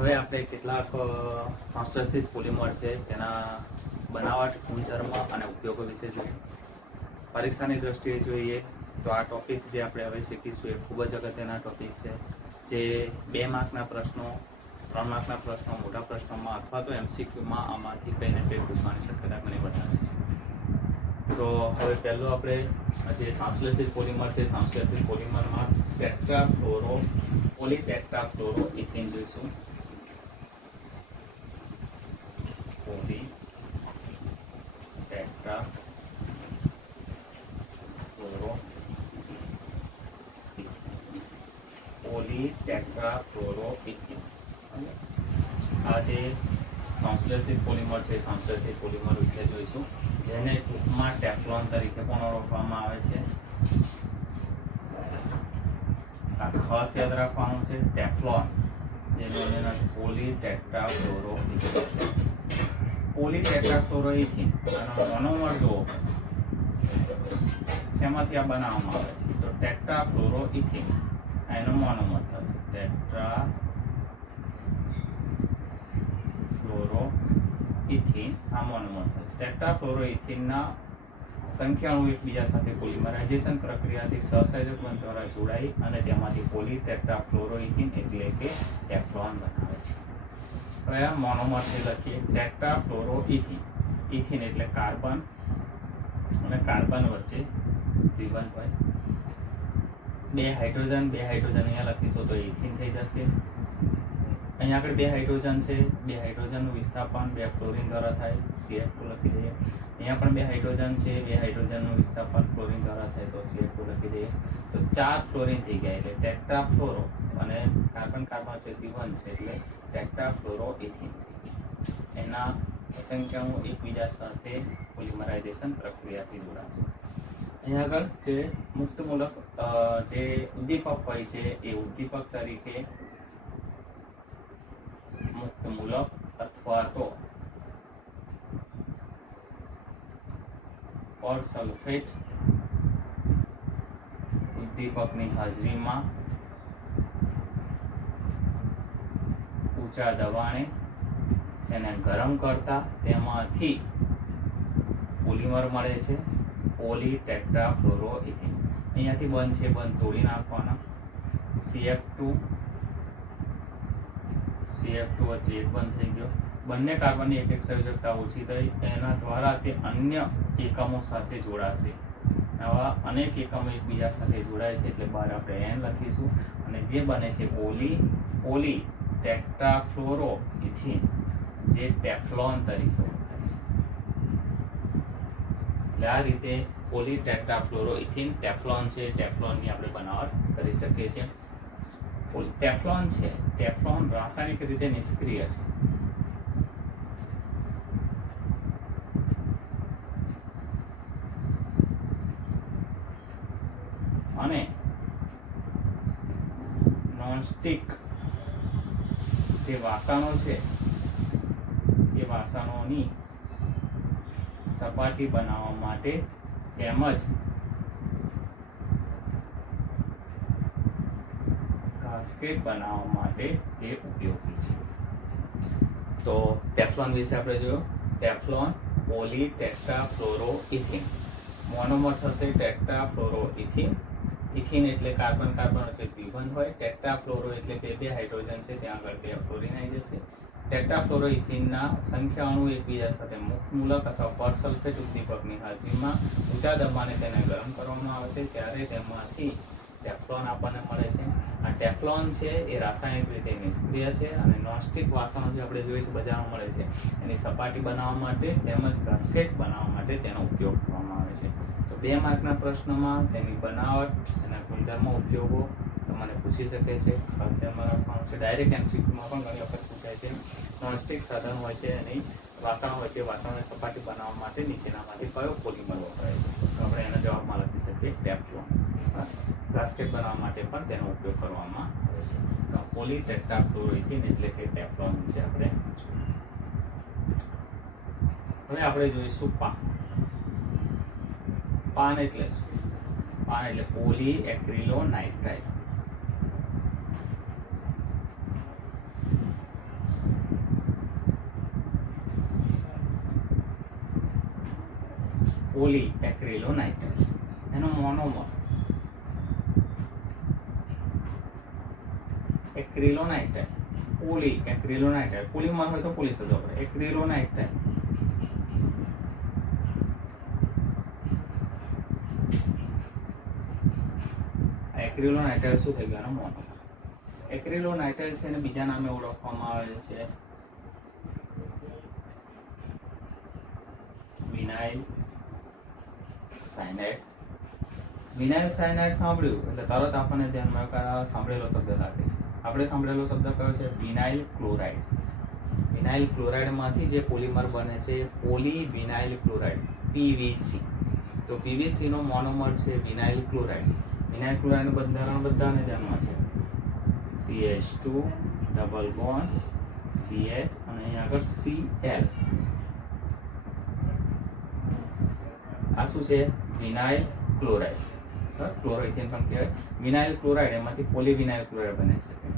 હવે આપણે કેટલાક સંશ્લેષિત પોલિમર છે તેના બનાવટ, ગુણધર્મ અને ઉપયોગો વિશે જોઈએ. પરીક્ષાની દ્રષ્ટિએ જોઈએ તો આ ટોપિક જે આપણે હવે શીખીશું એ ખૂબ જ અગત્યના ટોપિક છે, જે 2 માર્કના પ્રશ્નો, 3 માર્કના પ્રશ્નો, મોટા પ્રશ્નોમાં અથવા તો MCQમાં આમાંથી કંઈ ને કંઈ પૂછવાની શક્યતા ઘણી વધારે છે. તો હવે પહેલું આપણે જે સંશ્લેષિત પોલિમર છે, સંશ્લેષિત પોલિમરમાં ટેટ્રાફ્લોરો પોલીટેટ્રાફ્લોરો ઇથિન જોઈશું. પોલીટેટ્રાફ્લોરો ઇથિન. આ જે સંશ્લેષિત પોલિમર છે, સંશ્લેષિત પોલિમર વિશે જોઈશું, જેને ટૂંકમાં ટેફલોન તરીકે પણ ઓળખવામાં આવે છે. આ ખાસ યાદ રાખવાનું છે, ટેફલોન જેનું પોલીટેટ્રાફ્લોરો પોલીટેટ્રાફ્લોરોઇથિન. આનો મોનોમર જો શેમાંથી આ બનાવવામાં આવે છે તો ટેટ્રાફ્લોરોઇથિન એનો મોનોમર થશે. ટેટ્રાફ્લોરોઇથિન આ મોનોમર થશે. ટેટ્રાફ્લોરોઇથિનના સંખ્યાણુ એકબીજા સાથે પોલિમરાઇઝેશન પ્રક્રિયાથી સહસંયોજક બંધ દ્વારા જોડાઈ અને તેમાંથી પોલીટેટ્રાફ્લોરોઇથિન એટલે કે ટેફલોન બનાવે છે. હવે આ મોનોમરથી લખીએ ટેટ્રાફ્લોરોઇથિન. ઇથિન એટલે કાર્બન અને કાર્બન વચ્ચે દ્વિબંધ હોય. 2 હાઇડ્રોજન અહીંયા લખીશું તો ઇથિન થઈ જશે. અહીંયા આગળ 2 હાઇડ્રોજન છે, 2 હાઇડ્રોજનનું વિસ્થાપન 2 ફ્લોરિન દ્વારા થાય, CH2 લખી દઈએ. અહીંયા પણ 2 હાઇડ્રોજન છે, 2 હાઇડ્રોજનનું વિસ્થાપન ફ્લોરિન દ્વારા થાય તો CH2 લખી દઈએ. તો 4 ફ્લોરિન થઈ ગયા એટલે ટેટ્રાફ્લોરો, અને કાર્બન કાર્બન છે દ્વિબંધ છે એટલે ટેટ્રાફ્લોરોઇથિન. એના સંખ્યાઓ એકબીજા સાથે પોલિમરાઇઝેશન પ્રક્રિયાથી જોડાશે. અહીંયા આગળ જે મુક્તમૂલક જે ઉદ્દીપક હોય છે એ ઉદ્દીપક તરીકે મુક્તમૂલક અથવા તો ઓર સલ્ફેટ ઉદ્દીપકની હાજરીમાં ઊંચા દબાણે તેને ગરમ કરતા તેમાંથી પોલિમર મળે છે, પોલીટેટ્રાફ્લોરોઇથિન. અહીંયાથી બંધ છે, બંધ તોડી નાખવાના. CF2 વચ્ચે એક બંધ થઈ ગયો. બંને કાર્બનની એક સંયોજકતા ઓછી થઈ, એના દ્વારા તે અન્ય એકમો સાથે જોડાશે. આવા અનેક એકમો એકબીજા સાથે જોડાય છે એટલે બહાર આપણે N લખીશું, અને જે બને છે પોલીટેટ્રાફ્લોરોઇથિન, જે ટેફલોન તરીકે ઓળખાય છે. એટલે આ રીતે પોલીટેટ્રાફ્લોરોઇથિન ટેફલોન છે. ટેફલોનની આપણે બનાવટ કરી શકીએ છીએ. ટેફલોન છે, ટેફલોન રાસાયણિક રીતે નિષ્ક્રિય છે. અને નોનસ્ટિક જે વાસણો છે એ વાસણોની સપાટી બનાવવા માટે તેમજ ગાસ્કેટ બનાવવા માટે તે ઉપયોગી છે. તો ટેફલોન વિશે આપણે જોયું. ટેફલોન પોલીટેટ્રાફ્લોરોઇથિન. મોનોમર થશે ટેટ્રાફ્લોરોઇથિન. ઇથિન એટલે કાર્બન કાર્બન વચ્ચે દ્વિબંધ હોય. ટેટ્રાફ્લોરો એટલે 2 હાઇડ્રોજન છે, ત્યાં આગળ 2 ફ્લોરિન આવી જશે. ટેટ્રાફ્લોરોઇથિનના સંખ્યાણુ એકબીજા સાથે મુક્તમૂલક અથવા પરસલ્ફેટ ઉદ્દીપકની હાજરીમાં ઊંચા દબાણે તેને ગરમ કરવામાં આવે છે ત્યારે તેમાંથી ટેફલોન આપણને મળે છે. આ ટેફલોન છે એ રાસાયણિક રીતે નિષ્ક્રિય છે, અને નોનસ્ટિક વાસણો જે આપણે જોઈશું બજારમાં મળે છે એની સપાટી બનાવવા માટે તેમજ ગાસ્કેટ બનાવવા માટે તેનો ઉપયોગ કરવામાં આવે છે. તો 2 માર્કના પ્રશ્નમાં તેની બનાવટ, એના ગુણધર્મો, ઉપયોગો તમને પૂછી શકે છે. ખાસ ધ્યાનમાં રાખવાનું છે. ડાયરેક્ટ MCQમાં પણ ઘણી વખત પૂછાય છે. નોનસ્ટિક સાધન હોય છે, એની વાસણ હોય છે, વાસણની સપાટી બનાવવા માટે નીચેનામાંથી કયો પોલિમર વપરાય છે? તો આપણે એના જવાબમાં લખી શકીએ ટેફલોન. ગાસ્કેટ બનાવવા માટે પણ તેનો ઉપયોગ કરવામાં આવે છે. તો પોલીટેટ્રાફ્લોરોઇથિન એટલે કે ટેફલોન વિશે આપણે હવે આપણે જોઈશું પાન. પાન એટલે શું? પાન એટલે પોલીએક્રિલોનાઇટ્રાઇલ. પોલી એક્રિલોનાઇટ્રાઇલ, એનો મોનોમર એક્રિલોનાઇટ્રાઇલ, પોલી એક્રિલોનાઇટ્રાઇલ, પોલીમર હોય તો પોલી શબ્દ વાપરે, એક્રિલોનાઇટ્રાઇલ એક્રિલોનાઇટ્રાઇલ શું થઈ ગયું? એનો મોનોમર. એક્રિલોનાઇટ્રાઇલ છે એને બીજા નામે ઓળખવામાં આવે છે વિનાઇલ સાયનાઇડ. વિનાઇલ સાયનાઇડ સાંભળ્યું એટલે તરત આપણને ધ્યાનમાં સાંભળેલો શબ્દ લાગે છે. આપણે સાંભળેલો શબ્દ કયો છે? Vinyl chloride. વિનાઇલ ક્લોરાઇડમાંથી જે પોલિમર બને છે પોલી વિનાઇલ ક્લોરાઇડ, પીવીસી. તો પીવીસી નો મોનોમર છે વિનાઇલ ક્લોરાઇડ. વિનાઇલ ક્લોરાઇડનું બંધારણ બધાને ધ્યાનમાં છે, CH2 ડબલ બોન્ડ CH અને અહીં આગળ Cl. આ શું છે? Vinyl chloride. ક્લોરોઇથેન પણ કહેવાય. વિનાઇલ ક્લોરાઇડ એમાંથી પોલીવિનાઇલ ક્લોરાઇડ બની શકે.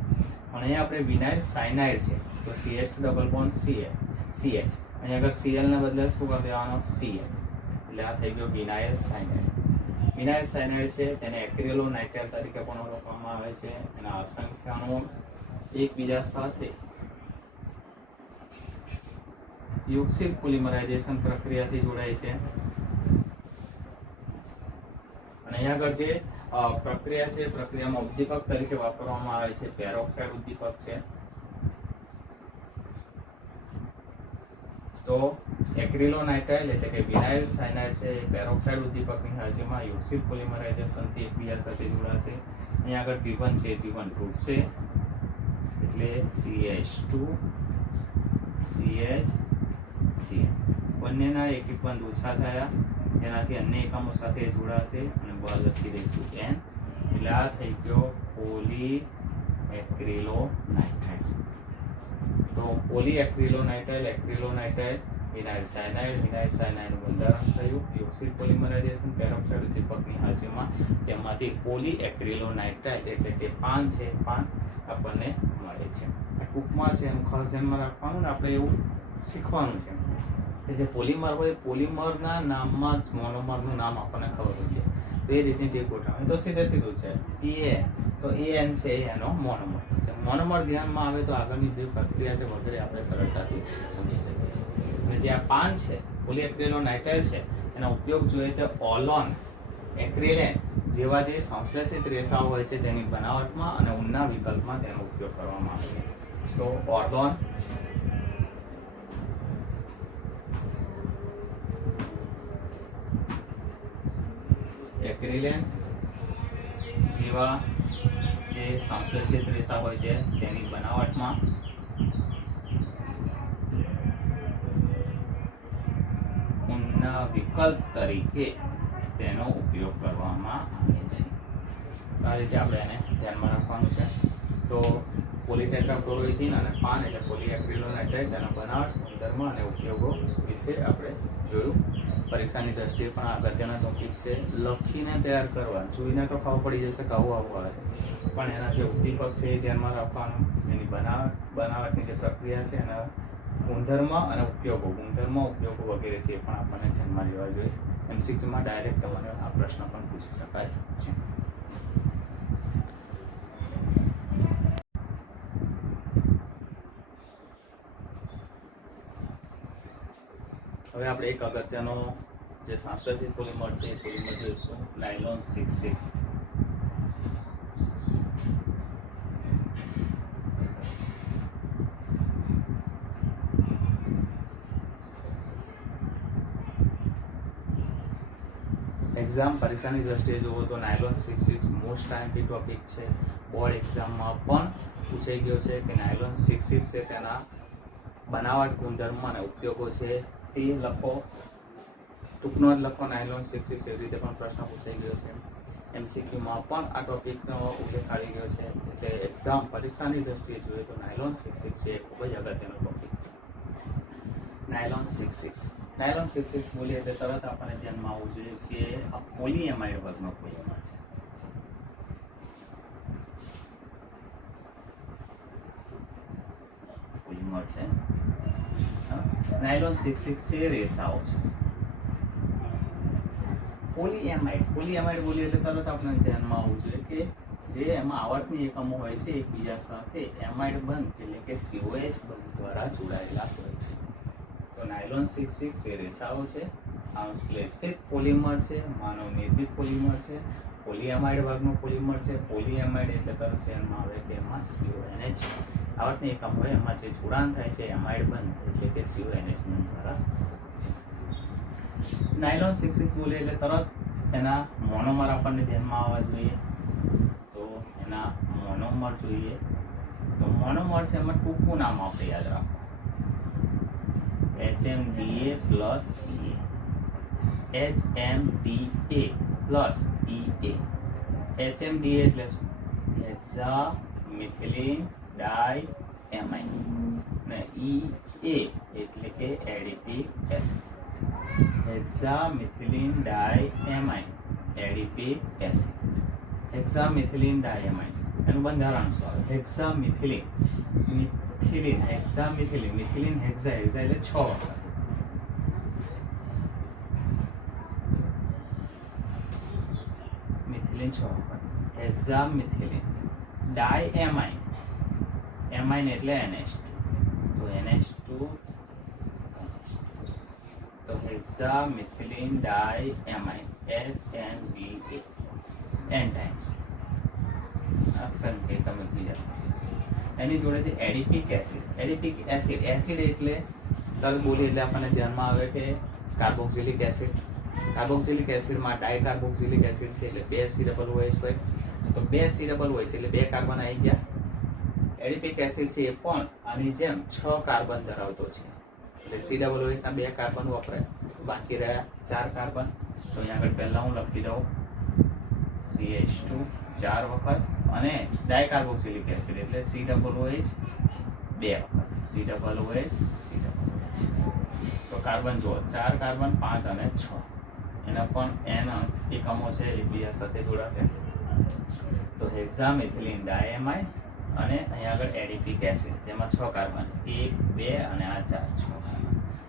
પણ અહીંયા આપણે વિનાઇલ સાયનાઇડ છે તો CH2 ડબલ બોન્ડ CH. અહીં આગળ Cl ને બદલે શું કરી દેવાનો? Cl. એટલે આ થઈ ગયો વિનાઇલ સાયનાઇડ. વિનાઇલ સાયનાઇડ છે તેને એક્રિલોનાઇટ્રાઇલ તરીકે પણ ઓળખવામાં આવે છે. એના અસંખ્ય અણુઓ એકબીજા સાથે યુક્સિલ પોલિમરાઇઝેશન પ્રક્રિયાથી જોડાય છે. અને અહીંયા આગળ જે પ્રક્રિયા છે પ્રક્રિયામાં ઉદ્દીપક તરીકે વાપરવામાં આવે છે પેરોક્સાઇડ ઉદ્દીપક છે. તો એક્રિલોનાઇટ્રાઇલ એટલે કે વિનાઇલ સાયનાઇડ છે એ પેરોક્સાઇડ ઉદ્દીપકની હાજરીમાં યુક્સિલ પોલિમરાઇઝેશનથી એકબીજા સાથે જોડાશે. અહીંયા આગળ દ્વિબંધ છે દ્વિબંધ તૂટશે એટલે CH2 CH Cl. બંનેના એક બંધ ઓછા થયા એનાથી અન્ય એકમો સાથે જોડાશે અને બળ લખી દઈશું N. એટલે આ થઈ ગયો પોલી એક્રિલોનાઇટ્રાઇલ. તો પોલી એક્રિલોનાઇટ્રાઇલ, એક્રિલોનાઇટ્રાઇલ, વિનાઇલ સાયનાઇડ બંધારણ થયું યુક્સિલ પોલિમરાઇઝેશન પેરોક્સાઇડ ઉદ્દીપકની હાજરીમાં. તેમાંથી પોલી એક્રિલોનાઇટ્રાઇલ એટલે કે પાન છે પાન આપણને મળે છે. આ ટૂંકમાં છે એનું ખાસ ધ્યાનમાં રાખવાનું ને આપણે એવું શીખવાનું છે કે જે પોલિમર હોય પોલિમરના નામમાં જ મોનોમરનું નામ આપણને ખબર હોય છે. તો એ રીતની જે ગોઠવણી તો સીધે સીધું છે PA તો AN છે એનો મોનોમર થશે. મોનોમર ધ્યાનમાં આવે તો આગળની જે પ્રક્રિયા છે વગેરે આપણે સરળતાથી સમજી શકીએ છીએ. અને જે આ પાન છે પોલી એક્રિલોનાઇટ્રાઇલ છે એનો ઉપયોગ જોઈએ તો ઓલોન એક્રિલેન જેવા જે સંશ્લેષિત રેસાઓ હોય છે તેની બનાવટમાં અને ઊનના વિકલ્પમાં તેનો ઉપયોગ કરવામાં આવે છે. તો ઓર્લોન એક્રિલેન જેવા જે સંશ્લેષિત રેસા હોય છે તેની બનાવટમાં ઊનના વિકલ્પ તરીકે તેનો ઉપયોગ કરવામાં આવે છે. આ રીતે આપણે એને ધ્યાનમાં રાખવાનું છે. તો પોલીટેટ્રાફ્લોરોઇથિન અને પાન એટલે પોલી એક્રિલોનાઇટ્રાઇલ તેનો બનાવટ, ગુણધર્મ અને ઉપયોગો વિશે આપણે જોયું. પરીક્ષાની દ્રષ્ટિએ પણ આ અગત્યના ટોપિક છે. લખીને તૈયાર કરવા, જોઈને તો ખબર પડી જશે કે આવું આવે છે, પણ એના જે ઉદ્દીપક છે એ ધ્યાનમાં રાખવાનું. એની બનાવટની જે પ્રક્રિયા છે એના ગુણધર્મ અને ઉપયોગો વગેરે છે એ પણ આપણને ધ્યાનમાં લેવા જોઈએ. MCQમાં ડાયરેક્ટ તમને આ પ્રશ્ન પણ પૂછી શકાય છે. હવે આપણે એક અગત્યનો જે સંશ્લેષિત પોલિમર છે એ પોલિમર જોઈશું નાયલોન 66. એક્ઝામ પરીક્ષાની દ્રષ્ટિએ જુઓ તો નાયલોન 66 મોસ્ટ ટાઈમથી ટોપિક છે. બોર્ડ એક્ઝામમાં પણ પૂછાઈ ગયો છે કે નાયલોન 66 છે તેના બનાવટ, ગુણધર્મ અને ઉપયોગો છે તે લખો. ટૂંકનો જ લખો નાયલોન 66 એવી રીતે પણ પ્રશ્ન પૂછાઈ ગયો છે. MCQમાં પણ આ ટોપિકનો ઉલ્લેખ આવી ગયો છે. એટલે એક્ઝામ પરીક્ષાની દ્રષ્ટિએ જોઈએ તો નાયલોન 66 છે ખૂબ જ અગત્યનો ટોપિક છે. નાયલોન 66 બોલીએ એટલે તરત આપણને ધ્યાનમાં આવવું જોઈએ કે આ પોલીએમાઇડ વર્ગનો પોલિમર છે. પોલિમર છે. નાયલોન 66 છે રેસાઓ છે. પોલીએમાઇડ બોલીએ એટલે તરત આપણે ધ્યાનમાં આવવું જોઈએ કે જે એમાં આવર્તની એકમો હોય છે એકબીજા સાથે એમાઇડ બંધ એટલે કે COH બંધ દ્વારા જોડાયેલા હોય છે. તો નાયલોન 66 એ રેસાઓ છે, સંશ્લેષિત પોલિમર છે, માનવ નિર્મિત પોલિમર છે, પોલીએમાઇડ વર્ગનું પોલિમર છે. પોલીએમાઇડ એટલે તરત ધ્યાનમાં આવે કે એમાં CONH આવર્તની એકમ હોય એમાં જે જોડાણ થાય છે એમાઇડ બંધ એટલે કે CONH બંધ દ્વારા. નાયલોન 66 બોલીએ એટલે તરત એના મોનોમર આપણને ધ્યાનમાં આવવા જોઈએ. તો એના મોનોમર જોઈએ તો મોનોમર છે એમાં ટૂંકું નામ આપણે યાદ રાખો HMDA પ્લસ HMDA એટલે શું? હેક્સામિથિલિન ડાયએમાઇન ને EA એટલે કે એડિપિક એસિડ. હેક્સામિથિલિન ડાયએમાઇન એડિપિક એસિડ. હેક્સામિથિલિન ડાયએમાઇન એનું બંધારણ શું આવે? હેક્સામિથિલિન મિથિલિન હેક્સા એટલે 6 વખત. મિથિલિન 6 વખત. હેક્સામિથિલિન ડાયએમાઇન એમાઇન એટલે NH2 તો NH2 તો હેક્સામિથિલિન ડાયએમાઇન HMDA n ટાઈમ્સ અસંખ્ય તમે બીજા. એની જોડે છે એડિપિક એસિડ. એસિડ એટલે તરત બોલીએ એટલે આપણને ધ્યાનમાં આવે કે કાર્બોક્સિલિક એસિડ. કાર્બોક્સિલિક એસિડમાં ડાયકાર્બોક્સિલિક એસિડ છે એટલે 2 COOH હોય. તો 2 COOH એટલે 2 કાર્બન આવી ગયા. એડિપિક એસિડ છે એ પણ આની જેમ 6 કાર્બન ધરાવતો છે એટલે COOH ના 2 કાર્બન વપરાય, બાકી રહ્યા 4 કાર્બન. તો અહીંયા આગળ પહેલા હું લખી દઉં CH2 4 વખત અને ડાયકાર્બોક્સિલિક એસિડ એટલે COOH 2 વખત. તો કાર્બન જુઓ 4 કાર્બન 5 અને 6 એના પણ N એકમો છે એકબીજા સાથે જોડાશે. તો હેક્સામિથિલિન ડાયએમાઇન અને અહીંયા આગળ એડિપિક એસિડ જેમાં 6 કાર્બન 1 2 અને આ 4 6.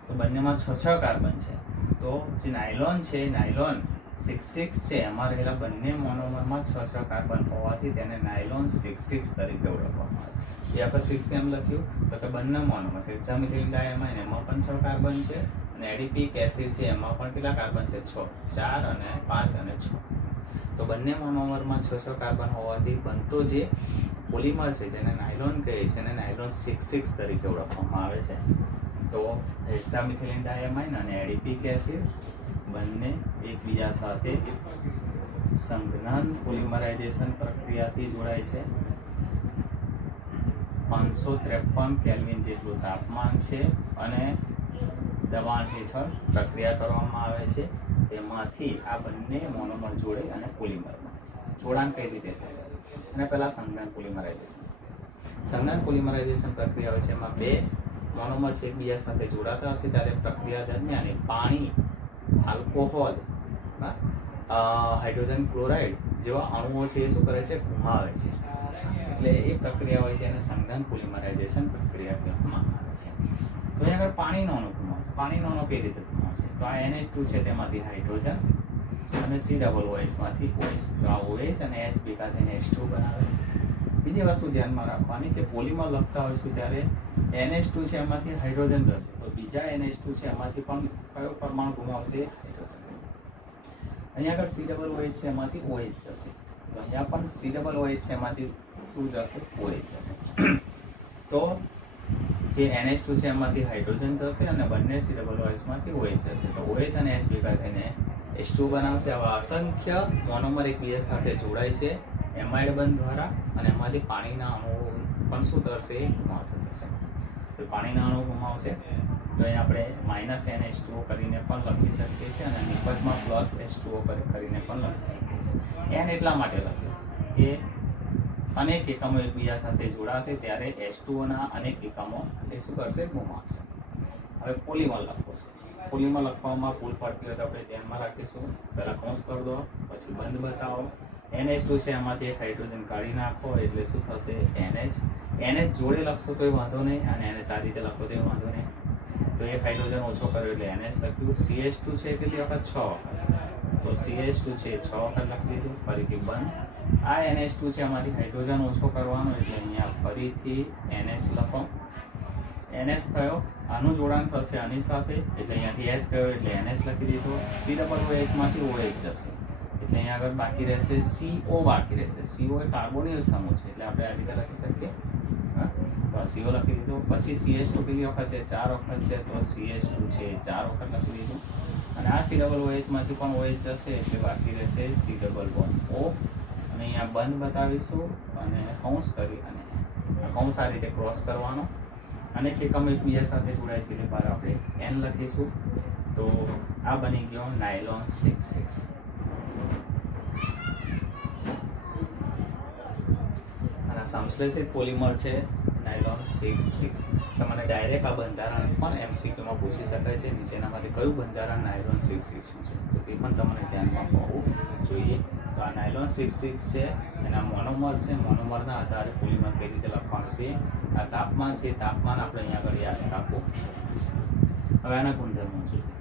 તો બંનેમાં 6 કાર્બન છે. તો જે નાયલોન છે નાયલોન 66 છે એમાં રહેલા બંને મોનોમરમાં 6 કાર્બન હોવાથી તેને નાયલોન 66 તરીકે ઓળખવામાં આવે છે. એ આપણે 6 કેમ લખ્યું તો કે બંને મોનોમર હેક્સામિથિલિન ડાયએમાઇન એમાં પણ 6 કાર્બન છે અને એડિપિક એસિડ છે એમાં પણ કેટલા કાર્બન છે? 6 4 અને 5 અને 6. તો બંને મોનોમરમાં 6 કાર્બન હોવાથી બનતો જે પોલિમર છે જેને નાયલોન કહે છે એને નાયલોન 66 તરીકે ઓળખવામાં આવે છે. તો હેક્સામિથિલિન ડાયએમાઇન અને એડિપિક એસિડ બંને એકબીજા સાથે સંઘનન પોલિમરાઇઝેશન પ્રક્રિયાથી જોડાય છે. 553 કેલ્વિન જેટલું તાપમાન છે અને દબાણ હેઠળ પ્રક્રિયા કરવામાં આવે છે. તેમાંથી આ બંને મોનોમર જોડે અને પોલિમર બને છે. જોડાણ કઈ રીતે થશે? અને પહેલા સંઘનન પોલિમરાઇઝેશન પ્રક્રિયા હોય છે એમાં 2 મોનોમર છે એકબીજા સાથે જોડાતા હશે ત્યારે પ્રક્રિયા દરમિયાન પાણી, આલ્કોહોલ, હાઇડ્રોજન ક્લોરાઇડ જેવા અણુઓ છે એ શું કરે છે? ઘુમાવે છે. એટલે એ પ્રક્રિયા હોય છે એને સંઘનન પોલિમરાઇઝેશન પ્રક્રિયા કહેવામાં આવે છે. તો અહીંયા આગળ પાણીનો અણુ ઘુમાવશે. પાણીનો અણુ કઈ રીતે ઘુમાવશે? તો આ NH2 છે તેમાંથી હાઇડ્રોજન અને COOH માંથી OH. તો આ OH અને H ભેગા થઈને H2 બનાવે. બીજી વસ્તુ ધ્યાનમાં રાખવાની કે પોલિમર લખતા હોઈશું ત્યારે NH2 છે એમાંથી હાઇડ્રોજન જશે તો બીજા NH2 છે એમાંથી પણ કયો પરમાણુ ઘુમાવશે? હાઇડ્રોજન. અહીંયા આગળ COOH છે એમાંથી OH જશે તો અહીંયા પણ COOH છે એમાંથી શું જશે? OH જશે. તો જે NH2 છે એમાંથી હાઇડ્રોજન જશે અને બંને COOH માંથી OH જશે તો OH અને H ભેગા થઈને H2 બનાવશે. આવા અસંખ્ય મોનોમર એકબીજા સાથે જોડાય છે એમાઇડ બંધ દ્વારા અને એમાંથી પાણીના અણુઓ પણ શું થશે? ઘુમાવતા થશે. તો પાણીના અણુ ઘુમાવશે તો અહીંયા આપણે -NH2O કરીને પણ લખી શકીએ છીએ અને નિપજમાં +H2O કરીને પણ લખી શકીએ છીએ. N એટલા માટે લખ્યું કે અનેક એકમો એકબીજા સાથે જોડાશે ત્યારે H2O ના અનેક એકમો એ શું કરશે? ઘુમાવશે. હવે પોલિમર લખવો છે. પોલિમર લખવામાં ભૂલ પડતી હોય તો આપણે ધ્યાનમાં રાખીશું. પહેલા કૌંસ કરી દો પછી બંધ બતાવો. NH2 છે એમાંથી એક હાઇડ્રોજન કાઢી નાખો એટલે શું થશે? NH જોડે લખશો તોય વાંધો નહીં અને NH આ રીતે લખો તોય વાંધો નહીં. તો એક હાઇડ્રોજન ઓછો કર્યો એટલે NH લખ્યું. CH2 છે કેટલી વખત? 6 વખત. તો CH2 છે 6 વખત લખી દીધું, ફરીથી બંધ. આ NH2 છે આમાંથી હાઇડ્રોજન ઓછો કરવાનો એટલે અહીંયા ફરીથી NH લખો. NH થયો, આનું જોડાણ થશે આની સાથે એટલે અહીંયાથી H ગયો એટલે NH લખી દીધો. COOH માંથી OH જશે એટલે અહીંયા આગળ બાકી રહેશે CO બાકી રહેશે. CO એ કાર્બોનિલ સમૂહ છે એટલે આપણે આ રીતે લખી શકીએ. તો CO લખી દીધો. પછી CH2 કેટલી વખત છે? 4 વખત છે તો CH2 છે 4 વખત લખી દીધું. અને આ COOH માંથી પણ OH જશે એટલે બાકી રહેશે C=O. અને અહીંયા બંધ બતાવીશું અને કૌંસ કરી અને આ કૌંસ આ રીતે ક્રોસ કરવાનો અને એકમ એકબીજા સાથે જોડાય છે એટલે બહાર આપણે N લખીશું. તો આ બની ગયો નાયલોન 66. અને સંશ્લેષિત પોલિમર છે નાયલોન 66. તમને ડાયરેક્ટ આ બંધારણ પણ MCQ માં પૂછી શકાય છે. નીચેનામાંથી કયું બંધારણ નાયલોન 66 છે તો તે પણ તમને ધ્યાનમાં હોવું જોઈએ. તો આ નાયલોન 66 છે, એના મોનોમર છે. મોનોમરના આધારે પોલિમર કઈ રીતે લખવાનું તે આ તાપમાન છે. તાપમાન આપણે અહીંયા આગળ યાદ રાખવું. હવે આના ગુણધર્મો જોઈએ.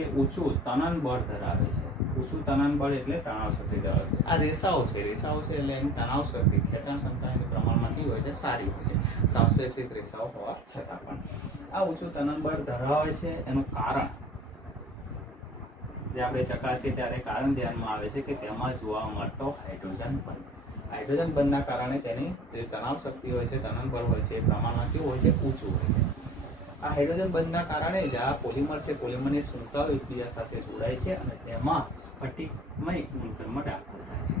એ ઊંચું તનન બળ ધરાવે છે. ઊંચું તનન બળ એટલે તણાવ શક્તિ ધરાવે છે. આ રેસાઓ છે એટલે એની તણાવ શક્તિ ખેંચાણ ક્ષમતા એની પ્રમાણમાં કેવી હોય છે? સારી હોય છે, સંશ્લેષિત રેસાઓ હોવા છતાં પણ. આ ઊંચું તનન બળ ધરાવે છે એનું કારણ જે આપણે ચકાસીએ ત્યારે કારણ ધ્યાનમાં આવે છે કે તેમાં જોવા મળતો હાઇડ્રોજન બંધ. હાઇડ્રોજન બંધના કારણે તેની જે તણાવ શક્તિ હોય છે, તનન બળ હોય છે, એ પ્રમાણમાં કેવું હોય છે? ઊંચું હોય છે. આ હાઇડ્રોજન બંધના કારણે જ આ પોલિમર છે, પોલિમરની શૃંખલાઓ એકબીજા સાથે જોડાય છે અને તેમાં સ્ફટિકમય ગુણધર્મ દાખલ થાય છે.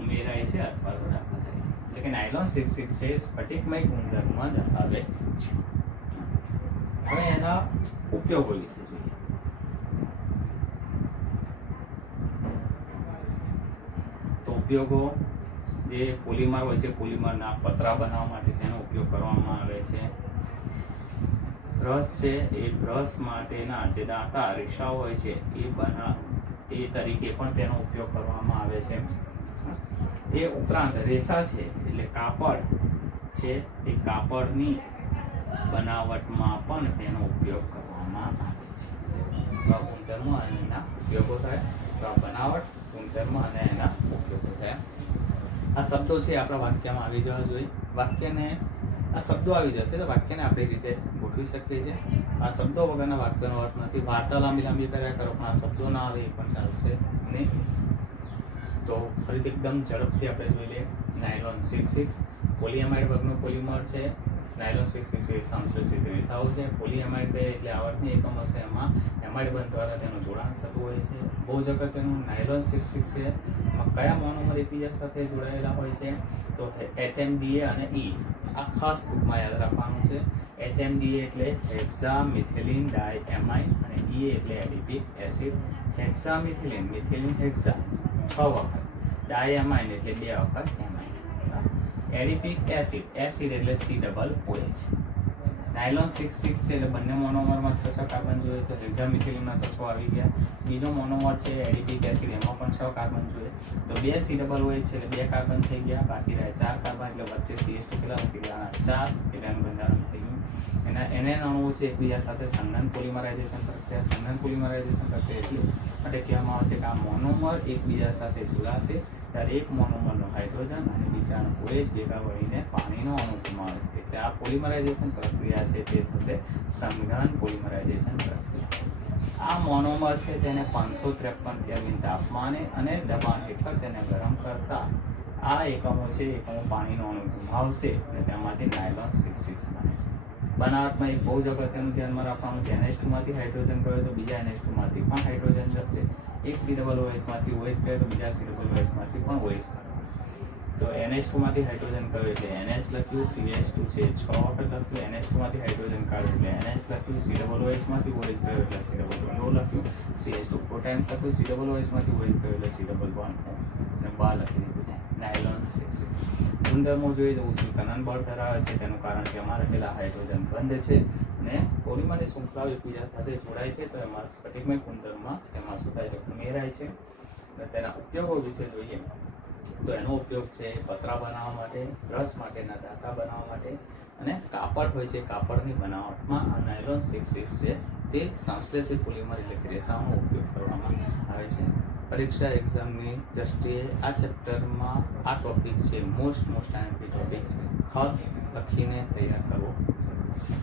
ઉમેરાય છે અથવા તો દાખલ થાય છે. એટલે કે નાયલોન 66 છે સ્ફટિકમય ગુણધર્મ ધરાવે છે. હવે એના ઉપયોગો વિશે જોઈએ. તો ઉપયોગો જે પોલિમર હોય છે, પોલિમરના પતરા બનાવવા માટે તેનો ઉપયોગ કરવામાં આવે છે. બ્રશ છે એ બ્રશ માટેના જે દાંતા રેસાઓ હોય છે એ તરીકે પણ તેનો ઉપયોગ કરવામાં આવે છે. એ ઉપરાંત રેસા છે એટલે કાપડ છે, એ કાપડની બનાવટમાં પણ તેનો ઉપયોગ કરવામાં આવે છે. તો આ ગુણધર્મો અને એના ઉપયોગો થાય. તો આ બનાવટ, ગુણધર્મ અને એના ઉપયોગો થયા. આ શબ્દો છે આપણા વાક્યમાં આવી જવા જોઈએ. વાક્યને આ શબ્દો આવી જશે તો વાક્યને આપણી રીતે ગોઠવી શકીએ છીએ. આ શબ્દો વગરના વાક્યનો અર્થ નથી. વાર્તા લાંબી કર્યા કરો પણ આ શબ્દો ના આવે એ પણ ચાલશે નહીં. તો ફરીથી એકદમ ઝડપથી આપણે જોઈ લઈએ. નાયલોન 66 પોલિએમાઇડ વર્ગનું પોલિમર છે. નાયલોન 66 એ સંશ્લેષિત રેસાઓ છે. પોલિએમાઇડ એટલે આવર્તની એકમ હશે, એમાં એમાઇડ બંધ દ્વારા તેનું જોડાણ થતું હોય છે. બહુ જ અગત્યનું નાયલોન 66 છે. એમાં કયા મોનોમર એકબીજા સાથે જોડાયેલા હોય છે? તો HMDA અને E. આ ખાસ ટૂંકમાં યાદ રાખવાનું છે. HMDA એટલે હેક્સામિથિલિન ડાયએમાઇન અને E એટલે એડિપિક એસિડ. હેક્સામિથિલિન, મિથિલિન હેક્સા 6 વખત, ડાયએમાઇન એટલે 2 વખત એમાઇન. એડિપિક એસિડ, એસિડ એટલે COOH. નાયલોન 66 છે એટલે બંને મોનોમરમાં 6 કાર્બન જોઈએ તો હેક્સામિથિલિનમાં તો 6 આવી ગયા. બીજો મોનોમર છે એડિપિક એસિડ, એમાં પણ 6 કાર્બન જોઈએ તો 2 COOH છે એટલે 2 કાર્બન થઈ ગયા. બાકી રહ્યા 4 કાર્બન એટલે વચ્ચે CH2 કેટલા લખી ગયા? 4 એટલે એનું બંધારણ થઈ ગયું. એને અણુઓ છે એકબીજા સાથે સંઘનન પોલિમરાઇઝેશન પ્રક્રિયા. સંઘનન પોલિમરાઇઝેશન પ્રક્રિયા એટલે માટે કહેવામાં આવે છે કે આ મોનોમર એકબીજા સાથે જોડાશે ત્યારે એક મોનોમરનો હાઇડ્રોજન અને બીજાનો OH ભેગા મળીને પાણીનો અણુ બનાવે છે. એટલે આ પોલિમરાઇઝેશન પ્રક્રિયા છે તે થશે સંઘનન પોલિમરાઇઝેશન પ્રક્રિયા. આ મોનોમર છે તેને 553 કેલ્વિન તાપમાને અને દબાણ હેઠળ તેને ગરમ કરતા આ એકમો છે, એકમો પાણીનો અણુ ગુમાવશે અને તેમાંથી નાયલોન 66 બને છે. બનાવટમાં એક બહુ જ અગત્યનું ધ્યાનમાં રાખવાનું છે. NH2 માંથી હાઇડ્રોજન ગયો તો બીજા NH2 માંથી પણ હાઇડ્રોજન જશે. એક COOH માંથી OH ગયો તો બીજા COOH માંથી પણ OH ગયો. તો NH2 માંથી હાઇડ્રોજન ગયો એટલે NH લખ્યું. CH2 છે 6 વખત લખ્યું. NH2 માંથી હાઇડ્રોજન કાઢ્યું એટલે NH લખ્યું. COOH માંથી OH ગયો એટલે COO લખ્યું. CH2 4 ટાઈમ્સ લખ્યું. COOH માંથી OH ગયો એટલે C11O અને 12 લખી દીધું. નાયલોન 66 ગુણધર્મો જોઈએ તો ઊંચું તનન બળ ધરાવે છે. તેનું કારણ કે એમાં રહેલા હાઇડ્રોજન બંધ છે અને પોલિમરની શૃંખલાઓ એકબીજા સાથે જોડાય છે તો એમાં સ્ફટિકમય ગુણધર્મ તેમાં શું થાય છે? ઉમેરાય છે. અને તેના ઉપયોગો વિશે જોઈએ તો એનો ઉપયોગ છે પતરા બનાવવા માટે, બ્રશ માટેના દાંતા બનાવવા માટે, અને કાપડ હોય છે કાપડની બનાવટમાં આ નાયલોન 6 છે તે સંશ્લેષિત પોલિમર એટલે કે રેસાઓનો ઉપયોગ કરવામાં આવે છે. પરીક્ષા એક્ઝામની દ્રષ્ટિએ આ ચેપ્ટરમાં આ ટોપિક છે મોસ્ટ આઈએમપી ટોપિક છે, ખાસ લખીને તૈયાર કરવો જરૂરી છે.